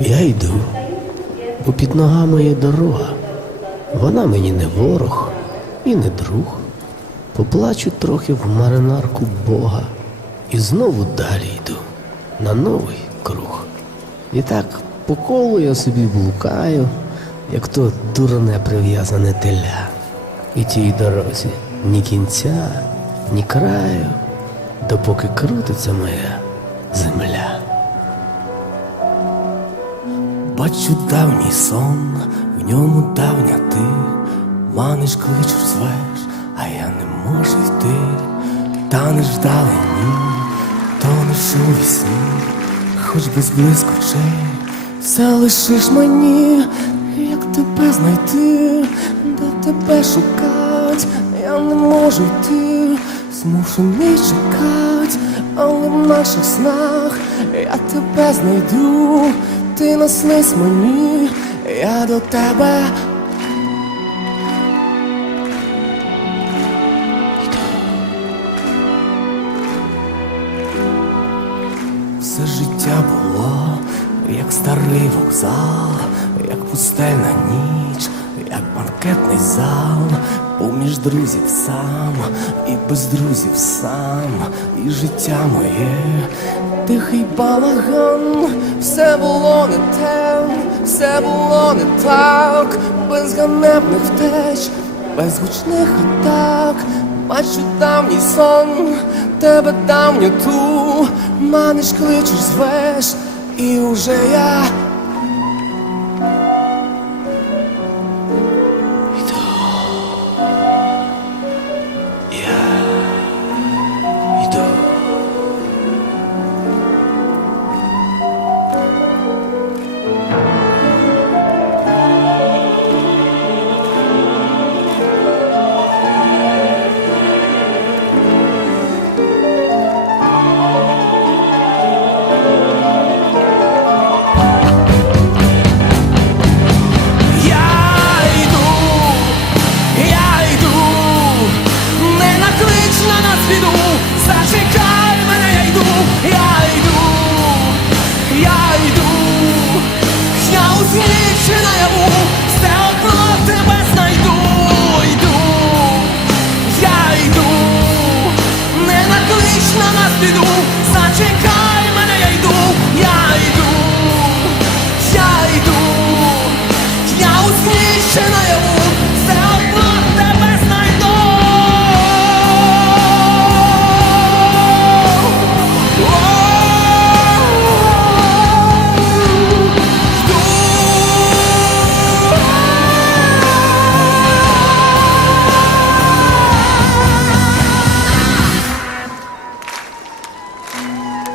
Я йду, бо під ногами є дорога. Вона мені не ворог і не друг. Поплачу трохи в маринарку Бога і знову далі йду на новий круг. І так по колу я собі блукаю, як то дурне прив'язане теля. І тій дорозі ні кінця, ні краю, допоки крутиться моя земля. Бачу давній сон, в ньому давня ти, маниш, кличеш, звеш, а я не можу йти, танеш вдалині, тонеш у вісні, хоч без блиску очей, все лишиш мені, як тебе знайти, де тебе шукать, я не можу йти, змушений чекать, але в наших снах я тебе знайду, ти наснись мені, я до тебе. Все життя було, як старий вокзал, як пустельна ніч, як банкетний зал, поміж друзів сам, і без друзів сам, і життя моє, тихий балаган, все було не те, все було не так, без ганебних втеч, без гучних атак. Бачу давній сон, тебе давню ту, маниш, кличеш, звеш, і уже я.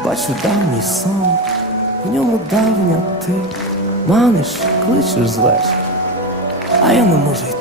Бачу давній сон, в ньому давня ти. Маниш, кличеш, звеш, а я не можу йти.